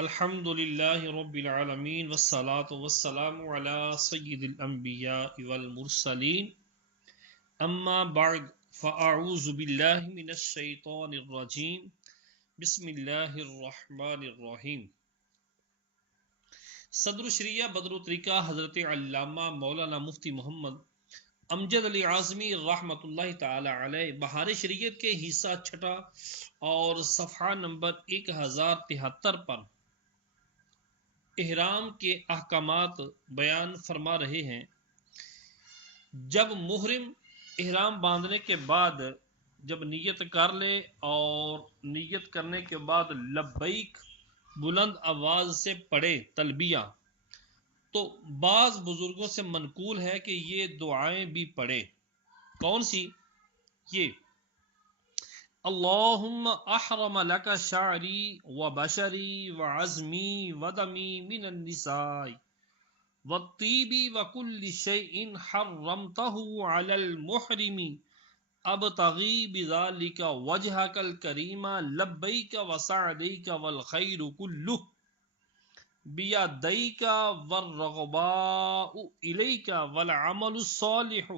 الحمد للہ رب العالمین والصلاة والسلام علی سید الانبیاء والمرسلین اما بعد فاعوذ باللہ من الشیطان الرجیم بسم اللہ الرحمن الرحیم۔ صدر الشریعہ بدر الطریقہ حضرت علامہ مولانا مفتی محمد امجد علی اعظمی رحمۃ اللہ تعالی علیہ بہار شریعت کے حصہ چھٹا اور صفحہ نمبر 1073 پر احرام کے احکامات بیان فرما رہے ہیں۔ جب محرم احرام باندھنے کے بعد جب نیت کر لے اور نیت کرنے کے بعد لبیک بلند آواز سے پڑھے تلبیہ، تو بعض بزرگوں سے منقول ہے کہ یہ دعائیں بھی پڑھے۔ کون سی؟ یہ اللہم احرم لک شعری و بشری و عظمی و دمی من النساء والطیب و کل شیء حرمتہ علی المحرم ابتغی بذالک وجہک الکریم لبیک و سعدیک والخیر کلہ بیدیک والرغباء الیک والعمل الصالح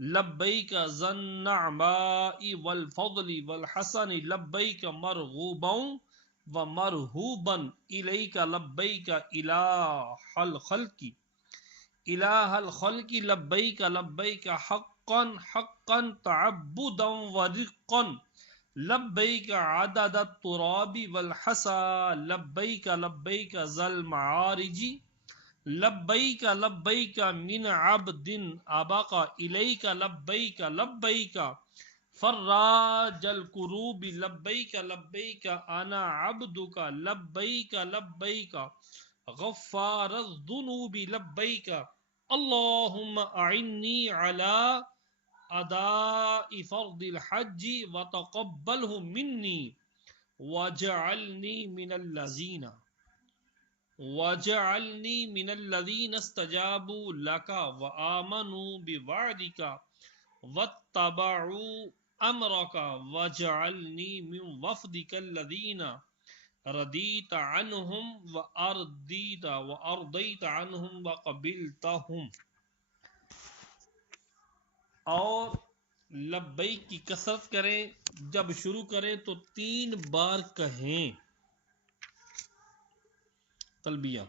لبیک ذا النعماء والفضل والحسن لبیک مرغوبا و مرہوبا الیک لبیک الہ الخلق لبیک لبیک حقا حقا تعبدا و رقا لبیک عدد التراب والحسا لبیک لبیک ذا المعارج لبیک لبیک من عبد ابق الیک لبیک لبیک فراج الکروب لبیک لبیک انا عبدک لبیک لبیک غفار الذنوب لبیک اللہم اعنی علی اداء فرض الحج وتقبلہ منی وجعلنی من الذین استجابوا لک وآمنوا بوعدک واتبعوا امرک وجعلنی من وفدک الذین رضیت عنہم وارضیت عنہم وقبلتہم۔ اور لبیک کی کثرت کریں، جب شروع کریں تو 3 بار کہیں تلبیہ۔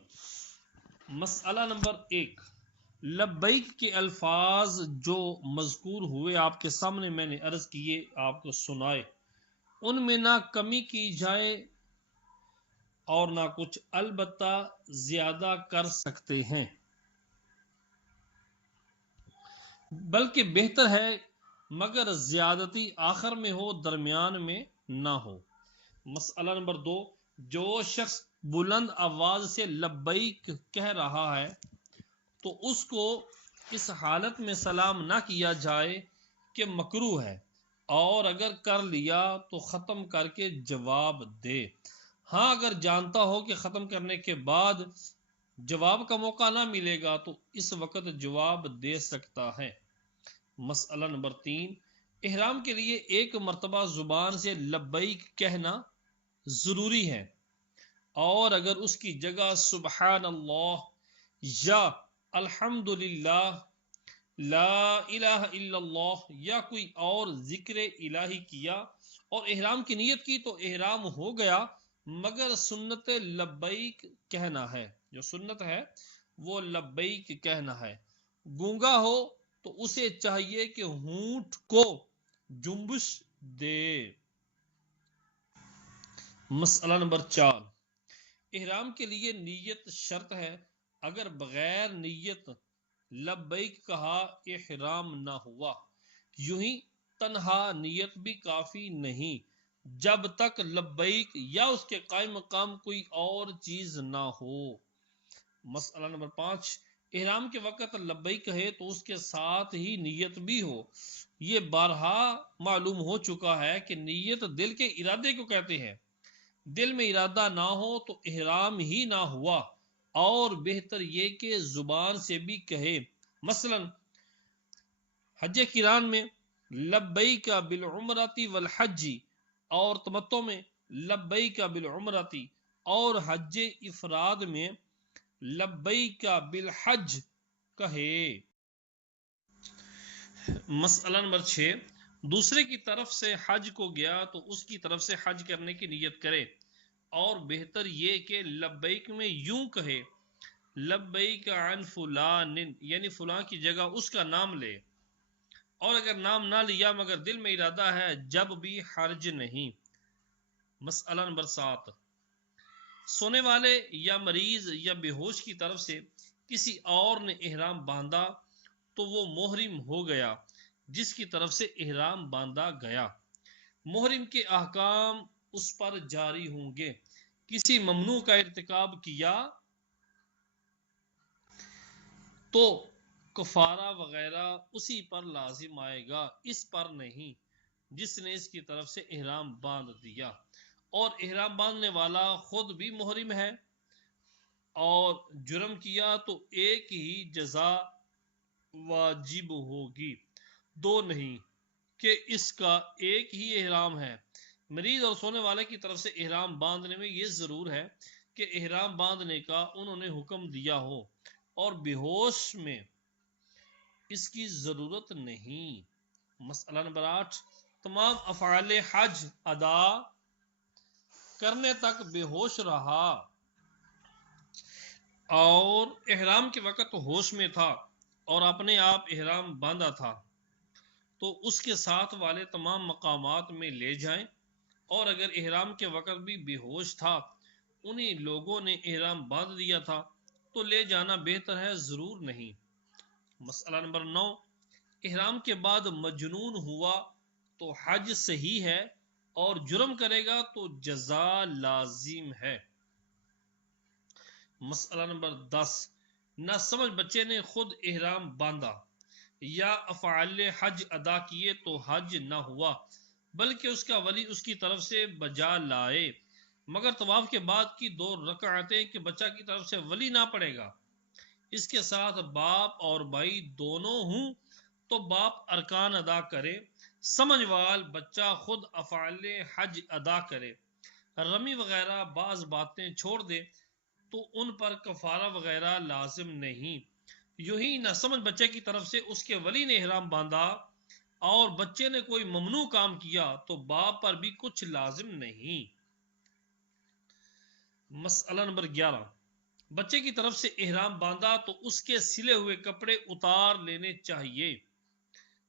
مسئلہ نمبر 1، لبیک کے الفاظ جو مذکور ہوئے آپ کے سامنے میں نے عرض کیے، آپ کو سنائے، ان میں نہ کمی کی جائے اور نہ کچھ، البتہ زیادہ کر سکتے ہیں، بلکہ بہتر ہے مگر زیادتی آخر میں ہو، درمیان میں نہ ہو۔ مسئلہ نمبر 2، جو شخص بلند آواز سے لبیک کہہ رہا ہے تو اس کو اس حالت میں سلام نہ کیا جائے کہ مکروہ ہے، اور اگر کر لیا تو ختم کر کے جواب دے۔ ہاں اگر جانتا ہو کہ ختم کرنے کے بعد جواب کا موقع نہ ملے گا تو اس وقت جواب دے سکتا ہے۔ مسئلہ نمبر 3، احرام کے لیے ایک مرتبہ زبان سے لبیک کہنا ضروری ہے، اور اگر اس کی جگہ سبحان اللہ یا الحمدللہ لا الہ الا اللہ یا کوئی اور ذکر الہی کیا اور احرام کی نیت کی تو احرام ہو گیا، مگر سنت لبیک کہنا ہے، جو سنت ہے وہ لبیک کہنا ہے۔ گونگا ہو تو اسے چاہیے کہ ہونٹ کو جنبش دے۔ مسئلہ نمبر 4، احرام کے لیے نیت شرط ہے، اگر بغیر نیت لبیک کہا احرام نہ ہوا۔ یوں ہی تنہا نیت بھی کافی نہیں جب تک لبیک یا اس کے قائم مقام کوئی اور چیز نہ ہو۔ مسئلہ نمبر 5، احرام کے وقت لبیک کہے تو اس کے ساتھ ہی نیت بھی ہو۔ یہ بارہا معلوم ہو چکا ہے کہ نیت دل کے ارادے کو کہتے ہیں، دل میں ارادہ نہ ہو تو احرام ہی نہ ہوا، اور بہتر یہ کہ زبان سے بھی کہے۔ مثلا حج قران میں لبیک بالعمرۃ والحج، اور تمتع میں لبیک بالعمرۃ اور حج افراد میں لبیک بالحج کہے۔ مسئلہ نمبر 6، دوسرے کی طرف سے حج کو گیا تو اس کی طرف سے حج کرنے کی نیت کرے، اور بہتر یہ کہ لبیک میں یوں کہے لبیک عن فلان، یعنی فلاں کی جگہ اس کا نام لے، اور اگر نام نہ لیا مگر دل میں ارادہ ہے جب بھی حرج نہیں۔ مسئلہ نمبر 7، سونے والے یا مریض یا بے ہوش کی طرف سے کسی اور نے احرام باندھا تو وہ محرم ہو گیا جس کی طرف سے احرام باندھا گیا۔ محرم کے احکام اس پر جاری ہوں گے۔ کسی ممنوع کا ارتکاب کیا تو کفارہ وغیرہ اسی پر لازم آئے گا، اس پر نہیں جس نے اس کی طرف سے احرام باندھ دیا، اور احرام باندھنے والا خود بھی محرم ہے اور جرم کیا تو ایک ہی جزا واجب ہوگی، دو نہیں کہ اس کا ایک ہی احرام ہے۔ مریض اور سونے والے کی طرف سے احرام باندھنے میں یہ ضرور ہے کہ احرام باندھنے کا انہوں نے حکم دیا ہو، اور بے ہوش میں اس کی ضرورت نہیں۔ مسئلہ نمبر 8، تمام افعال حج ادا کرنے تک بے ہوش رہا اور احرام کے وقت ہوش میں تھا اور اپنے آپ احرام باندھا تھا تو اس کے ساتھ والے تمام مقامات میں لے جائیں، اور اگر احرام کے وقت بھی بے ہوش تھا، انہی لوگوں نے احرام باندھ دیا تھا تو لے جانا بہتر ہے، ضرور نہیں۔ مسئلہ نمبر 9، احرام کے بعد مجنون ہوا تو حج صحیح ہے، اور جرم کرے گا تو جزا لازم ہے۔ مسئلہ نمبر 10، ناسمجھ بچے نے خود احرام باندھا یا افعال حج ادا کیے تو حج نہ ہوا، بلکہ اس کا ولی اس کی طرف سے بجا لائے، مگر طواف کے بعد کی 2 رکعتیں کہ بچہ کی طرف سے ولی نہ پڑے گا، اس کے ساتھ باپ اور بھائی دونوں ہوں تو باپ ارکان ادا کرے، سمجھ وال بچہ خود افعال حج ادا کرے، رمی وغیرہ بعض باتیں چھوڑ دے تو ان پر کفارہ وغیرہ لازم نہیں۔ یوں ہی نہ سمجھ بچے کی طرف سے اس کے ولی نے احرام باندھا اور بچے نے کوئی ممنوع کام کیا تو باپ پر بھی کچھ لازم نہیں۔ مسئلہ نمبر 11، بچے کی طرف سے احرام باندھا تو اس کے سلے ہوئے کپڑے اتار لینے چاہیے،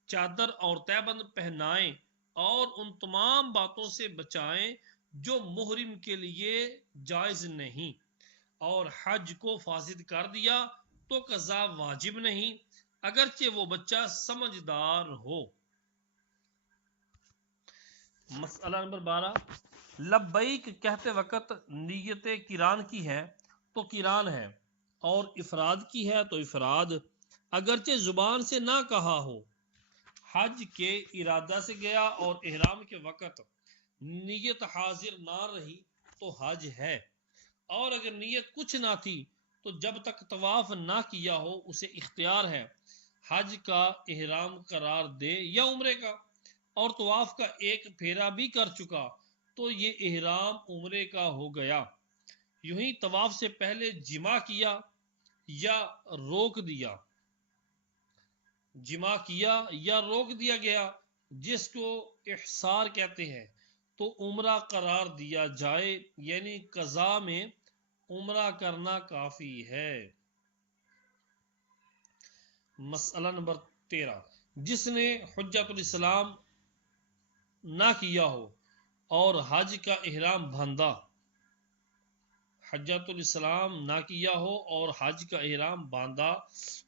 چادر اور تہبند پہنائیں، اور ان تمام باتوں سے بچائیں جو محرم کے لیے جائز نہیں، اور حج کو فاسد کر دیا تو قضا واجب نہیں اگرچہ وہ بچہ سمجھدار ہو۔ مسئلہ نمبر 12، لبیک کہتے وقت نیت قران کی ہے تو قران ہے، اور افراد کی ہے تو افراد، اگرچہ زبان سے نہ کہا ہو۔ حج کے ارادہ سے گیا اور احرام کے وقت نیت حاضر نہ رہی تو حج ہے، اور اگر نیت کچھ نہ تھی تو جب تک طواف نہ کیا ہو اسے اختیار ہے حج کا احرام قرار دے یا عمرے کا، اور طواف کا ایک پھیرا بھی کر چکا تو یہ احرام عمرے کا ہو گیا۔ یوں ہی طواف سے پہلے جمع کیا یا روک دیا، جمع کیا یا روک دیا گیا جس کو احصار کہتے ہیں تو عمرہ قرار دیا جائے، یعنی قضاء میں عمرہ کرنا کافی ہے۔ مسئلہ نمبر 13، جس نے حجۃ الاسلام نہ کیا ہو اور حج کا احرام باندھا، حجۃ الاسلام نہ کیا ہو اور حج کا احرام باندھا،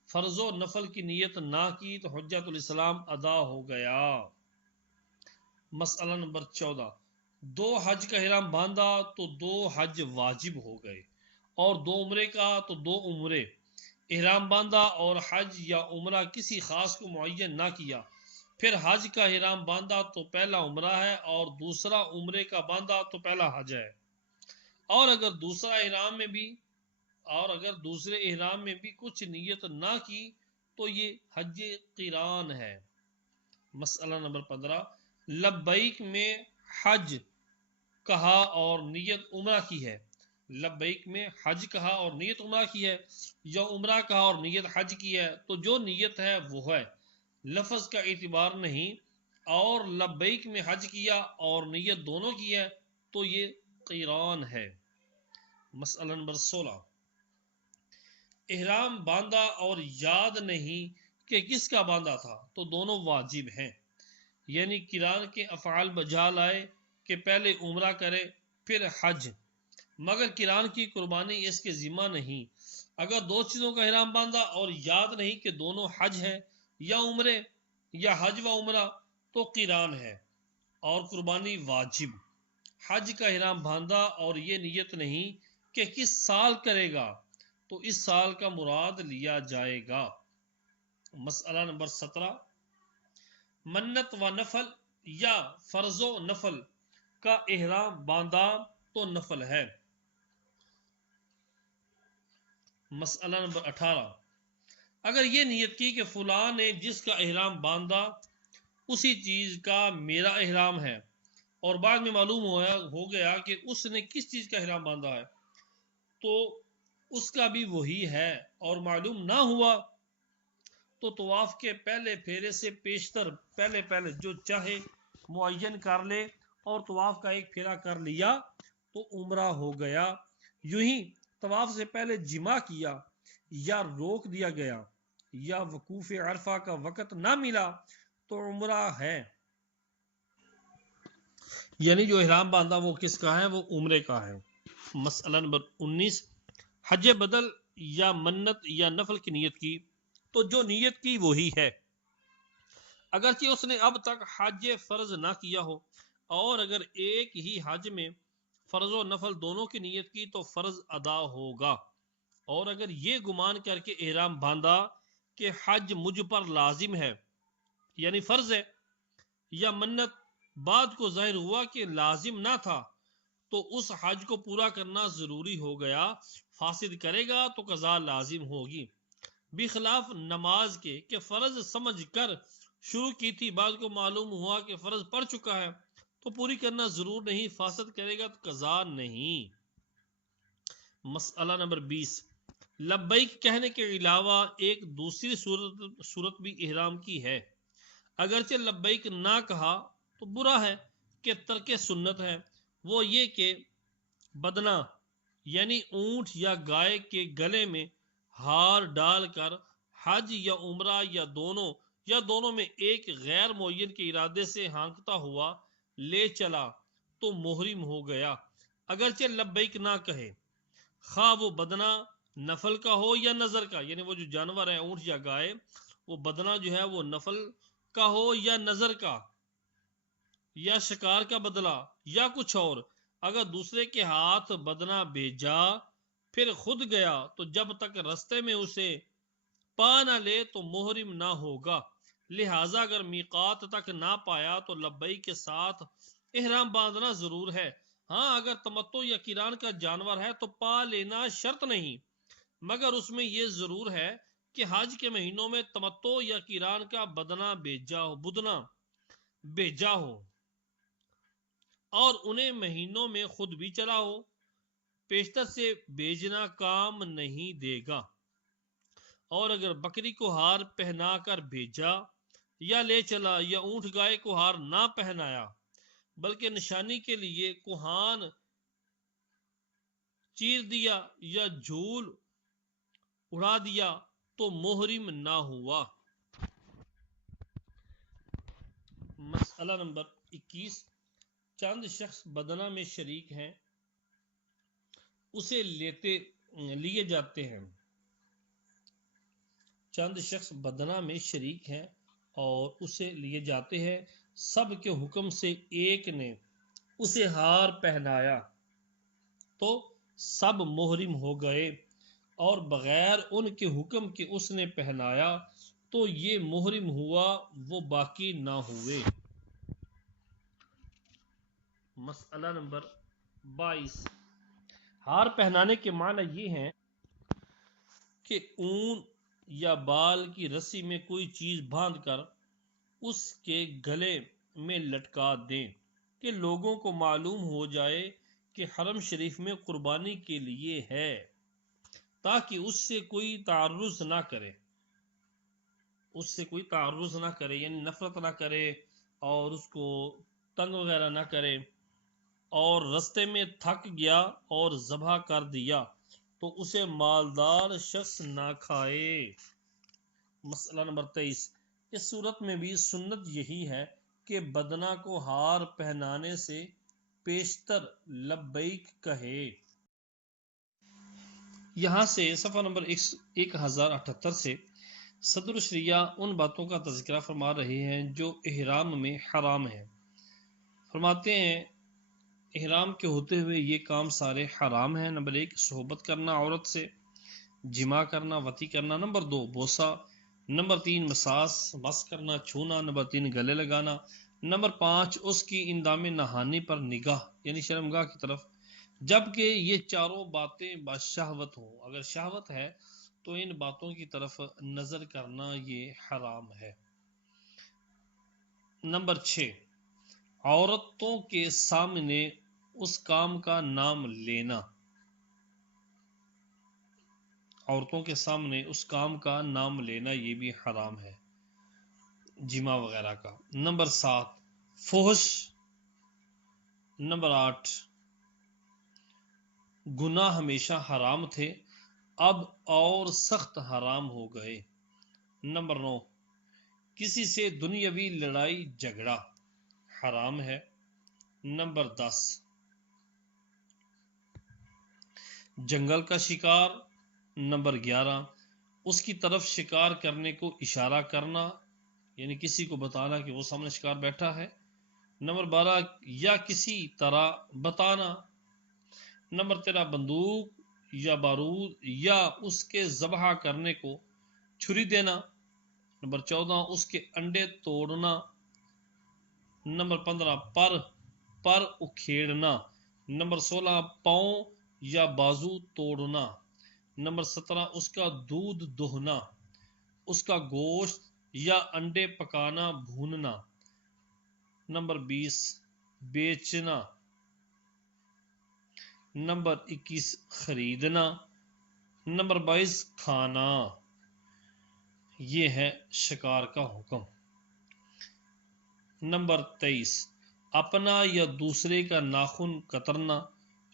فرض و نفل کی نیت نہ کی تو حجۃ الاسلام ادا ہو گیا۔ مسئلہ نمبر 14، 2 حج کا احرام باندھا تو 2 حج واجب ہو گئے، اور 2 عمرے کا تو 2 عمرے، احرام باندھا اور حج یا عمرہ کسی خاص کو معین نہ کیا، پھر حج کا احرام باندھا تو پہلا عمرہ ہے اور دوسرا عمرے کا باندھا تو پہلا حج ہے، اور اگر دوسرے احرام میں بھی کچھ نیت نہ کی تو یہ حج قران ہے۔ مسئلہ نمبر 15، لبیک میں حج کہا اور نیت عمرہ کی ہے لبیک میں حج کہا اور نیت عمرہ کی ہے، یا عمرہ کہا اور نیت حج کی ہے، تو جو نیت ہے وہ ہے، لفظ کا اعتبار نہیں۔ اور لبیک میں حج کیا اور نیت دونوں کی ہے تو یہ قیران ہے۔ مسئلہ نمبر 16، احرام باندھا اور یاد نہیں کہ کس کا باندھا تھا تو دونوں واجب ہیں، یعنی قران کے افعال بجا لائے کہ پہلے عمرہ کرے پھر حج، مگر قران کی قربانی اس کے ذمہ نہیں۔ اگر دو چیزوں کا احرام باندھا اور یاد نہیں کہ دونوں حج ہے یا عمرے یا حج و عمرہ تو قران ہے اور قربانی واجب۔ حج کا احرام باندھا اور یہ نیت نہیں کہ کس سال کرے گا تو اس سال کا مراد لیا جائے گا۔ مسئلہ نمبر 17، منت و نفل یا فرض و نفل کا احرام باندھا تو نفل ہے۔ مسئلہ نمبر 18، اگر یہ نیت کی کہ فلاں نے جس کا احرام باندھا اسی چیز کا میرا احرام ہے، اور بعد میں معلوم ہو گیا کہ اس نے کس چیز کا احرام باندھا ہے تو اس کا بھی وہی ہے، اور معلوم نہ ہوا تو طواف کے پہلے پھیرے سے پیشتر پہلے جو چاہے معین کر لے، اور طواف کا ایک پھیرا کر لیا تو عمرہ ہو گیا۔ یوں ہی طواف سے پہلے جمع کیا یا روک دیا گیا یا وقوف عرفہ کا وقت نہ ملا تو عمرہ ہے، یعنی جو احرام باندھا وہ کس کا ہے؟ وہ عمرے کا ہے۔ مسئلہ نمبر 19، حج بدل یا منت یا نفل کی نیت کی تو جو نیت کی وہی ہے، اگرچہ اس نے اب تک حج فرض نہ کیا ہو، اور اگر ایک ہی حج میں فرض و نفل دونوں کی نیت کی تو فرض ادا ہوگا۔ اور اگر یہ گمان کر کے احرام باندھا کہ حج مجھ پر لازم ہے یعنی فرض ہے، یا منت بعد کو ظاہر ہوا کہ لازم نہ تھا تو اس حج کو پورا کرنا ضروری ہو گیا، فاسد کرے گا تو قضا لازم ہوگی، بخلاف نماز کے کہ فرض سمجھ کر شروع کی تھی، بعد کو معلوم ہوا کہ فرض پڑ چکا ہے تو پوری کرنا ضرور نہیں، فاسد کرے گا تو قضا نہیں۔ مسئلہ نمبر 20، لبیک کہنے کے علاوہ ایک دوسری صورت بھی احرام کی ہے، اگرچہ لبیک نہ کہا تو برا ہے کہ ترک سنت ہے، وہ یہ کہ بدنہ یعنی اونٹ یا گائے کے گلے میں ہار ڈال کر حج یا عمرہ یا دونوں میں ایک غیر معین کے ارادے سے ہانکتا ہوا لے چلا تو محرم ہو گیا، اگرچہ لبیک نہ کہے، خواہ وہ بدنہ نفل کا ہو یا نظر کا، یعنی وہ جو جانور ہے اونٹ یا گائے، وہ بدنہ جو ہے وہ نفل کا ہو یا نظر کا یا شکار کا بدلہ یا کچھ اور، اگر دوسرے کے ہاتھ بدنہ بھیجا پھر خود گیا تو جب تک رستے میں اسے پا نہ لے تو محرم نہ ہوگا، لہٰذا اگر میقات تک نہ پایا تو لبیک کے ساتھ احرام باندھنا ضرور ہے۔ ہاں اگر تمتع یا قران کا جانور ہے تو پا لینا شرط نہیں، مگر اس میں یہ ضرور ہے کہ حج کے مہینوں میں تمتع یا قران کا بدنہ بھیجا ہو اور انہیں مہینوں میں خود بھی چلا ہو، پیشتر سے بھیجنا کام نہیں دے گا۔ اور اگر بکری کو ہار پہنا کر بھیجا یا لے چلا یا اونٹ گائے کو ہار نہ پہنایا بلکہ نشانی کے لیے کوہان چیر دیا یا جھول اڑا دیا تو محرم نہ ہوا۔ مسئلہ نمبر 21، چند شخص بدنہ میں شریک ہیں، اسے لیے جاتے ہیں، چند شخص بدنہ میں شریک ہیں اور اسے لیے جاتے ہیں، سب کے حکم سے ایک نے اسے ہار پہنایا تو سب محرم ہو گئے، اور بغیر ان کے حکم کے اس نے پہنایا تو یہ محرم ہوا، وہ باقی نہ ہوئے۔ مسئلہ نمبر 22، ہار پہنانے کے معنی یہ ہیں کہ اون یا بال کی رسی میں کوئی چیز باندھ کر اس کے گلے میں لٹکا دیں کہ لوگوں کو معلوم ہو جائے کے حرم شریف میں قربانی کے لیے ہے تاکہ اس سے کوئی تعرض نہ کرے، یعنی نفرت نہ کرے اور اس کو تنگ وغیرہ نہ کرے، اور رستے میں تھک گیا اور ذبح کر دیا تو اسے مالدار شخص نہ کھائے۔ مسئلہ نمبر 23، اس صورت میں بھی سنت یہی ہے کہ بدنہ کو ہار پہنانے سے پیشتر لبیک کہے۔ یہاں سے صفحہ نمبر 1078 سے صدر الشریعہ ان باتوں کا تذکرہ فرما رہے ہیں جو احرام میں حرام ہیں۔ فرماتے ہیں احرام کے ہوتے ہوئے یہ کام سارے حرام ہیں۔ نمبر 1، صحبت کرنا عورت سے، جماع کرنا، وطی کرنا۔ نمبر 2، بوسہ۔ نمبر 3، مس کرنا، چھونا۔ نمبر 3، گلے لگانا۔ نمبر 5، اس کی اندام نہانی پر نگاہ یعنی شرمگاہ کی طرف، جبکہ یہ چاروں باتیں بشہوت ہوں۔ اگر شہوت ہے تو ان باتوں کی طرف نظر کرنا یہ حرام ہے۔ نمبر 6، عورتوں کے سامنے اس کام کا نام لینا، یہ بھی حرام ہے، جماع وغیرہ کا۔ نمبر 7، فحش۔ نمبر 8، گناہ ہمیشہ حرام تھے اب اور سخت حرام ہو گئے۔ نمبر 9، کسی سے دنیاوی لڑائی جھگڑا حرام ہے۔ نمبر 10، جنگل کا شکار۔ نمبر 11، اس کی طرف شکار کرنے کو اشارہ کرنا یعنی کسی کو بتانا کہ وہ سامنے شکار بیٹھا ہے۔ نمبر 12، یا کسی طرح بتانا۔ نمبر 13، بندوق یا بارود یا اس کے ذبح کرنے کو چھری دینا۔ نمبر 14، اس کے انڈے توڑنا۔ نمبر 15، پر اکھیڑنا۔ نمبر 16، پاؤں یا بازو توڑنا۔ نمبر 17، اس کا دودھ دہنا، اس کا گوشت یا انڈے پکانا بھوننا۔ نمبر 20، بیچنا۔ نمبر 21، خریدنا۔ نمبر 22، کھانا۔ یہ ہے شکار کا حکم۔ نمبر 23، اپنا یا دوسرے کا ناخن کترنا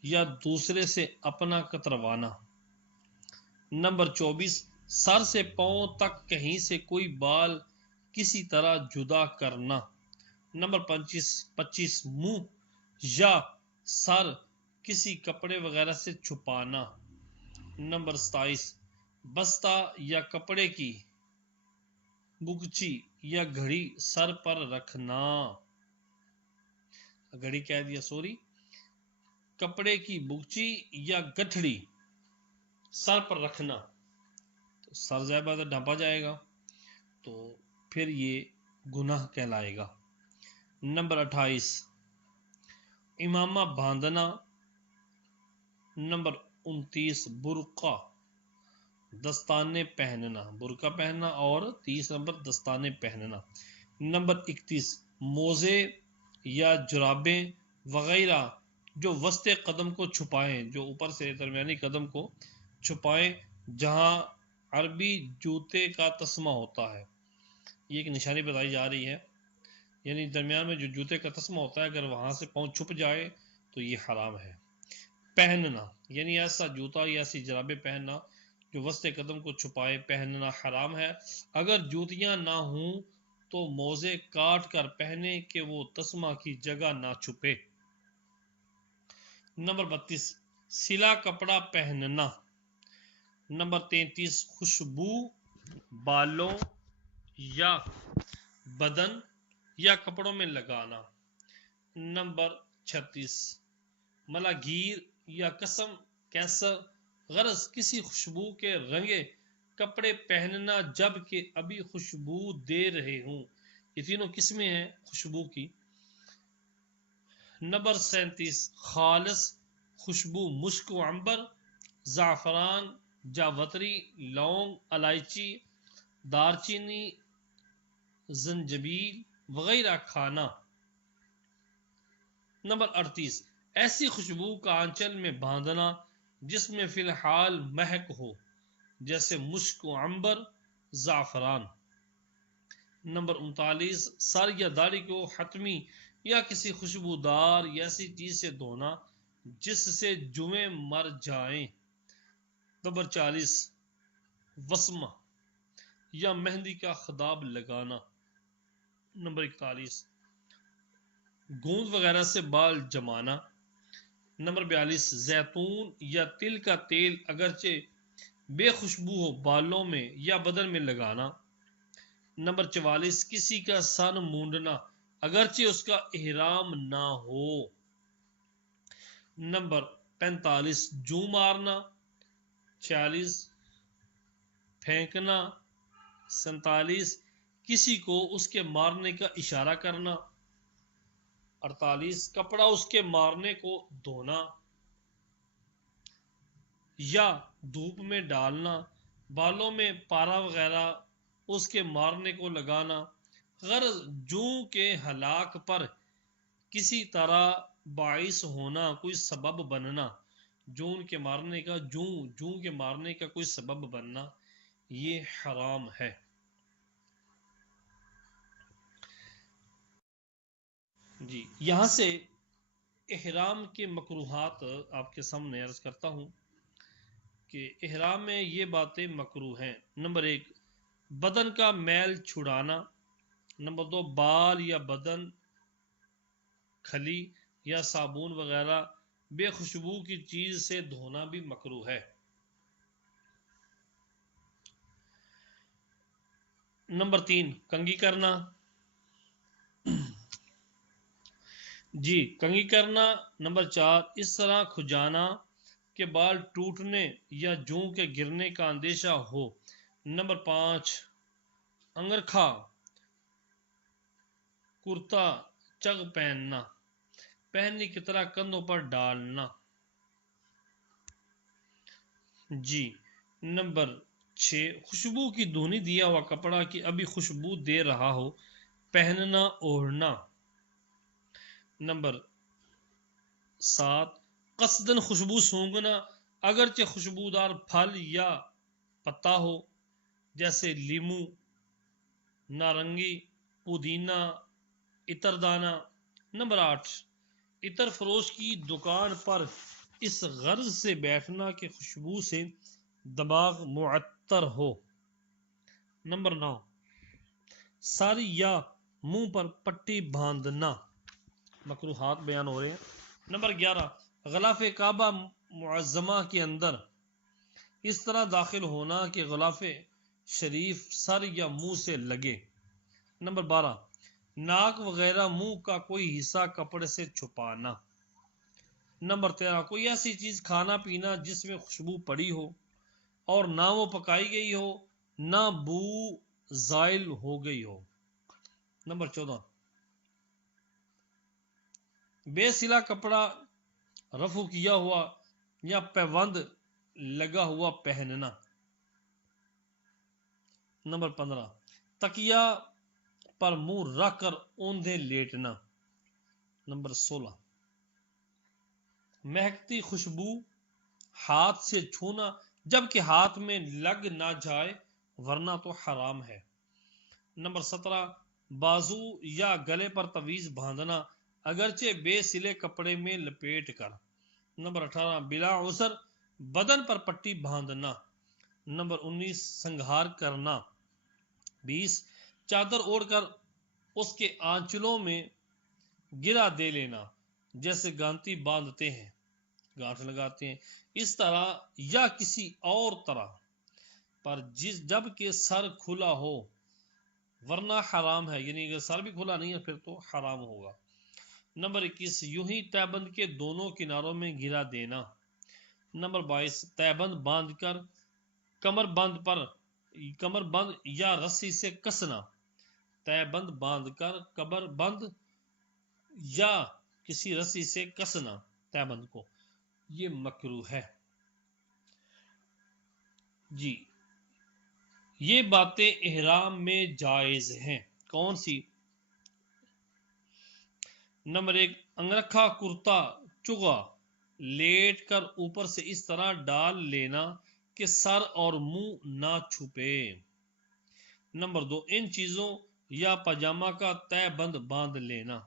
یا دوسرے سے اپنا کتروانا۔ نمبر 24، سر سے پاؤں تک کہیں سے کوئی بال کسی طرح جدا کرنا۔ نمبر 25، منہ یا سر کسی کپڑے وغیرہ سے چھپانا۔ نمبر 27، بستہ یا کپڑے کی بگچی یا گھڑی سر پر رکھنا، کپڑے کی بگچی یا گٹھڑی سر پر رکھنا تو سر زیبہ سے ڈھانپا جائے گا تو پھر یہ گناہ کہلائے گا۔ نمبر 28، امامہ باندھنا۔ نمبر 29، برقع دستانے پہننا، برقع پہننا، اور 30 نمبر دستانے پہننا۔ نمبر 31، موزے یا جرابیں وغیرہ جو وسط قدم کو چھپائیں، جو اوپر سے درمیانی قدم کو چھپائیں، جہاں عربی جوتے کا تسمہ ہوتا ہے۔ یہ ایک نشانی بتائی جا رہی ہے، یعنی درمیان میں جو جوتے کا تسمہ ہوتا ہے اگر وہاں سے پاؤں چھپ جائے تو یہ حرام ہے۔ پہننا یعنی ایسا جوتا یا ایسی جرابیں پہننا جو وسط قدم کو چھپائے، پہننا حرام ہے۔ اگر جوتیاں نہ ہوں تو موزے کاٹ کر پہنے کہ وہ تسمہ کی جگہ نہ چھپے۔ نمبر 32، سلا کپڑا پہننا۔ نمبر 33، خوشبو بالوں یا بدن یا کپڑوں میں لگانا۔ نمبر 36، ملاگیر یا قسم کیسر غرض کسی خوشبو کے رنگے کپڑے پہننا جب کہ ابھی خوشبو دے رہے ہوں۔ یہ تینوں قسمیں ہیں خوشبو کی۔ نمبر 37، خالص خوشبو مشک و عنبر، زعفران، جاوتری، لونگ، الائچی، دارچینی، زنجبیل وغیرہ کھانا۔ نمبر 38، ایسی خوشبو کا آنچل میں باندھنا جس میں فی الحال مہک ہو، جیسے مشک و عنبر، زعفران۔ نمبر 39، سر یا داڑھی کو حتمی یا کسی خوشبودار یا ایسی چیز سے دھونا جس سے جوئیں مر جائیں۔ نمبر 40، وسمہ یا مہندی کا خداب لگانا۔ نمبر 41، گوند وغیرہ سے بال جمانا۔ نمبر 42، زیتون یا تل کا تیل اگرچہ بے خوشبو ہو بالوں میں یا بدن میں لگانا۔ نمبر 44، کسی کا سن مونڈنا اگرچہ اس کا احرام نہ ہو۔ نمبر 45، جوں مارنا۔ 46، پھینکنا۔ 47، کسی کو اس کے مارنے کا اشارہ کرنا۔ 48، کپڑا اس کے مارنے کو دھونا یا دھوپ میں ڈالنا۔ بالوں میں پارا وغیرہ اس کے مارنے کو لگانا۔ غرض جوں کے ہلاک پر کسی طرح باعث ہونا، کوئی سبب بننا، جون کے مارنے کا جوں کے مارنے کا کوئی سبب بننا، یہ حرام ہے۔ جی، یہاں سے احرام کے مکروہات آپ کے سامنے عرض کرتا ہوں کہ احرام میں یہ باتیں مکروہ ہیں۔ نمبر 1، بدن کا میل چھڑانا۔ نمبر 2، بال یا بدن کھلی یا صابن وغیرہ بے خوشبو کی چیز سے دھونا بھی مکروہ ہے۔ نمبر 3، کنگھی کرنا۔ جی، کنگھی کرنا۔ نمبر 4، اس طرح کھجانا کہ بال ٹوٹنے یا جوں کے گرنے کا اندیشہ ہو۔ نمبر 5، انگرکھا کرتا چغ پہننا، پہننے کی طرح کندھوں پر ڈالنا۔ جی، نمبر 6، خوشبو کی دھونی دیا ہوا کپڑا کہ ابھی خوشبو دے رہا ہو، پہننا اوڑھنا۔ نمبر 7، قصدن خوشبو سونگھنا اگرچہ خوشبودار پھل یا پتا ہو، جیسے لیمو، نارنگی، پودینہ، عطر دانہ۔ نمبر 8، عطر فروش کی دکان پر اس غرض سے بیٹھنا کہ خوشبو سے دماغ معطر ہو۔ نمبر 9، سر یا منہ پر پٹی باندھنا۔ مکروہات بیان ہو رہے ہیں۔ نمبر 11، غلاف کعبہ معظمہ کے اندر اس طرح داخل ہونا کہ غلاف شریف سر یا منہ سے لگے۔ نمبر 12، ناک وغیرہ منہ کا کوئی حصہ کپڑے سے چھپانا۔ نمبر 13، کوئی ایسی چیز کھانا پینا جس میں خوشبو پڑی ہو اور نہ وہ پکائی گئی ہو نہ بو زائل ہو گئی ہو۔ نمبر 14، بے سلا کپڑا رفو کیا ہوا یا پیوند لگا ہوا پہننا۔ نمبر 15، تکیہ پر منہ رکھ کر اوندھے لیٹنا۔ نمبر 16، مہکتی خوشبو ہاتھ سے چھونا جبکہ ہاتھ میں لگ نہ جائے ورنہ تو حرام ہے۔ نمبر 17، بازو یا گلے پر تعویذ باندھنا اگرچہ بے سلے کپڑے میں لپیٹ کر۔ نمبر 18، بلا عذر بدن پر پٹی باندھنا۔ نمبر 19، سنگھار کرنا۔ 20، چادر اوڑھ کر اس کے آنچلوں میں گرا دے لینا، جیسے گانتی باندھتے ہیں، گانٹھ لگاتے ہیں، اس طرح یا کسی اور طرح پر جب کہ سر کھلا ہو ورنہ حرام ہے، یعنی اگر سر بھی کھلا نہیں ہے پھر تو حرام ہوگا۔ نمبر 21، یوں ہی تہبند کے دونوں کناروں میں گرا دینا۔ نمبر 22، تہبند باندھ کر کمر بند یا رسی سے کسنا۔ تہبند باندھ کر کمر بند یا کسی رسی سے کسنا تہبند کو، یہ مکروہ ہے۔ جی، یہ باتیں احرام میں جائز ہیں۔ کون سی؟ نمبر 1، انگرکھا کرتا چگا لیٹ کر اوپر سے اس طرح ڈال لینا کہ سر اور منہ نہ چھپے۔ نمبر 2، ان چیزوں یا پاجامہ کا تہہ بند باندھ لینا،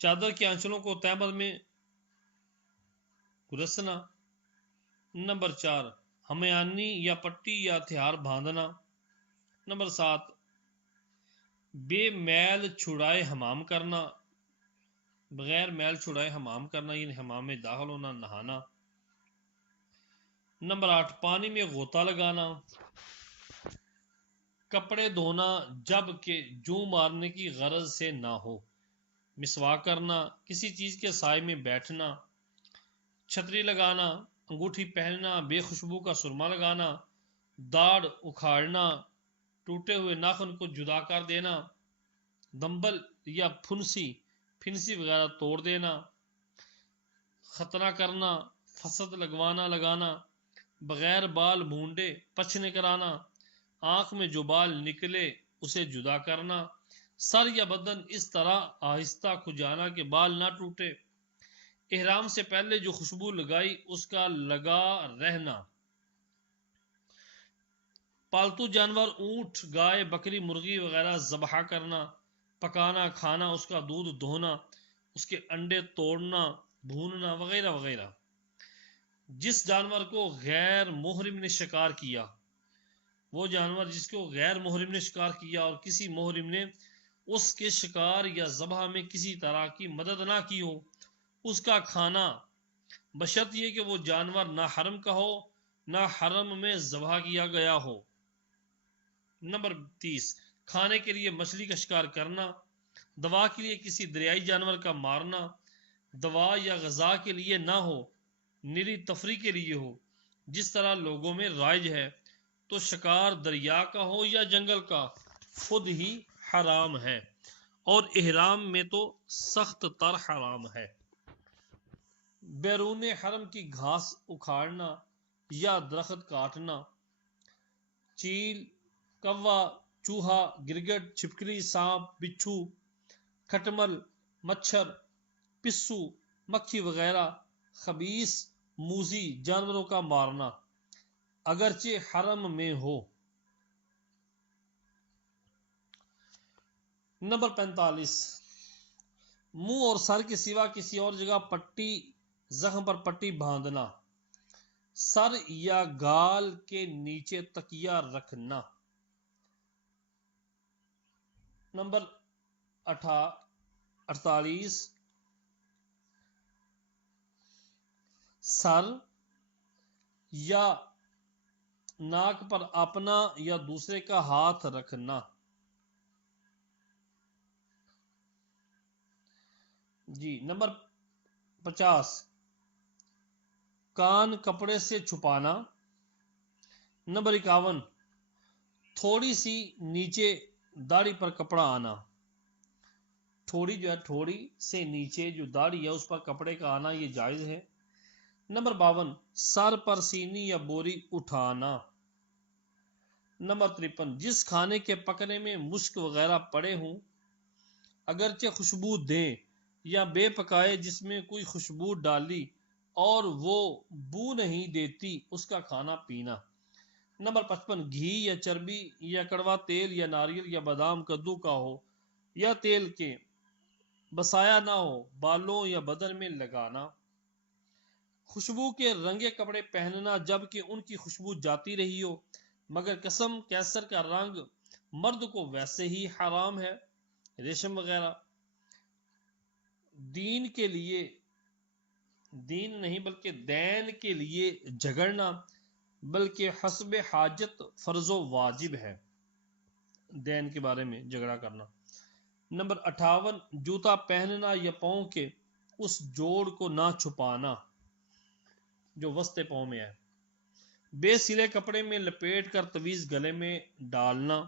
چادر کے آنچلوں کو تہہ بند میں گرسنا۔ نمبر 4، ہمیانی یا پٹی یا ہتھیار باندھنا۔ نمبر 7، بے میل چھڑائے حمام کرنا، بغیر میل چھڑائے حمام کرنا یعنی حمام میں داخل ہونا، نہانا۔ نمبر 8، پانی میں غوطہ لگانا، کپڑے دھونا جب کہ جوں مارنے کی غرض سے نہ ہو، مسواک کرنا، کسی چیز کے سائے میں بیٹھنا، چھتری لگانا، انگوٹھی پہننا، بے خوشبو کا سرما لگانا، داڑھ اکھاڑنا، ٹوٹے ہوئے ناخن کو جدا کر دینا، دمبل یا پھنسی وغیرہ توڑ دینا، ختنہ کرنا، فسد لگانا، بغیر بال مونڈے پچھنے کرانا، آنکھ میں جو بال نکلے اسے جدا کرنا، سر یا بدن اس طرح آہستہ کھجانا کہ بال نہ ٹوٹے، احرام سے پہلے جو خوشبو لگائی اس کا لگا رہنا، پالتو جانور اونٹ، گائے، بکری، مرغی وغیرہ ذبح کرنا، پکانا، کھانا، اس کا دودھ دھونا، اس کے انڈے توڑنا، بھوننا وغیرہ وغیرہ۔ جس جانور کو غیر محرم نے شکار کیا، وہ جانور جس کو غیر محرم نے شکار کیا اور کسی محرم نے اس کے شکار یا ذبح میں کسی طرح کی مدد نہ کی ہو، اس کا کھانا بشرط یہ کہ وہ جانور نہ حرم کا ہو نہ حرم میں ذبح کیا گیا ہو۔ نمبر 30، کھانے کے لیے مچھلی کا شکار کرنا، دوا کے لیے کسی دریائی جانور کا مارنا، دوا یا غذا کے لیے نہ ہو، نری تفریح کے لیے ہو، جس طرح لوگوں میں رائج ہے، تو شکار دریا کا ہو یا جنگل کا خود ہی حرام ہے، اور احرام میں تو سخت تر حرام ہے۔ بیرون حرم کی گھاس اکھاڑنا یا درخت کاٹنا، چیل، کوا، چوہا، گرگٹ، چھپکلی، سانپ، بچھو، کھٹمل، مچھر، پسو، مکھی وغیرہ خبیث موذی جانوروں کا مارنا اگرچہ حرم میں ہو۔ نمبر 45، منہ اور سر کے سوا کسی اور جگہ زخم پر پٹی باندھنا، سر یا گال کے نیچے تکیہ رکھنا۔ نمبر 48، سر یا ناک پر اپنا یا دوسرے کا ہاتھ رکھنا۔ نمبر 50، کان کپڑے سے چھپانا۔ نمبر 51، تھوڑی سی نیچے داڑھی پر کپڑا آنا، تھوڑی سے نیچے جو داڑھی ہے اس پر کپڑے کا آنا یہ جائز ہے۔ نمبر 52، سر پر سینی یا بوری اٹھانا۔ نمبر 53، جس کھانے کے پکنے میں مشک وغیرہ پڑے ہوں اگرچہ خوشبو دیں، یا بے پکائے جس میں کوئی خوشبو ڈالی اور وہ بو نہیں دیتی اس کا کھانا پینا۔ نمبر 55، گھی یا چربی یا کڑوا تیل یا ناریل یا بادام کدو کا ہو یا تیل کے بسایا نہ ہو بالوں یا بدن میں لگانا۔ خوشبو کے رنگے کپڑے پہننا جب کہ ان کی خوشبو جاتی رہی ہو، مگر قسم کیسر کا رنگ مرد کو ویسے ہی حرام ہے، ریشم وغیرہ۔ دین نہیں بلکہ دین کے لیے جھگڑنا، بلکہ حسب حاجت فرض و واجب ہے دین کے بارے میں جھگڑا کرنا۔ نمبر 58، جوتا پہننا یا پاؤں کے اس جوڑ کو نہ چھپانا جو وسط پاؤں میں ہے، بے سلے کپڑے میں لپیٹ کر تویز گلے میں ڈالنا،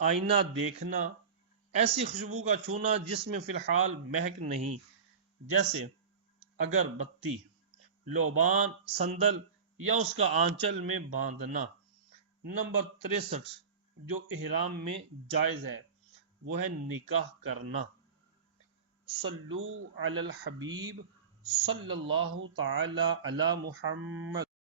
آئینہ دیکھنا، ایسی خوشبو کا چھونا جس میں فی الحال مہک نہیں، جیسے اگر بتی، لوبان، سندل یا اس کا آنچل میں باندھنا۔ نمبر 63، جو احرام میں جائز ہے وہ ہے نکاح کرنا، صلو علی الحبیب صلی اللہ تعالی علی محمد.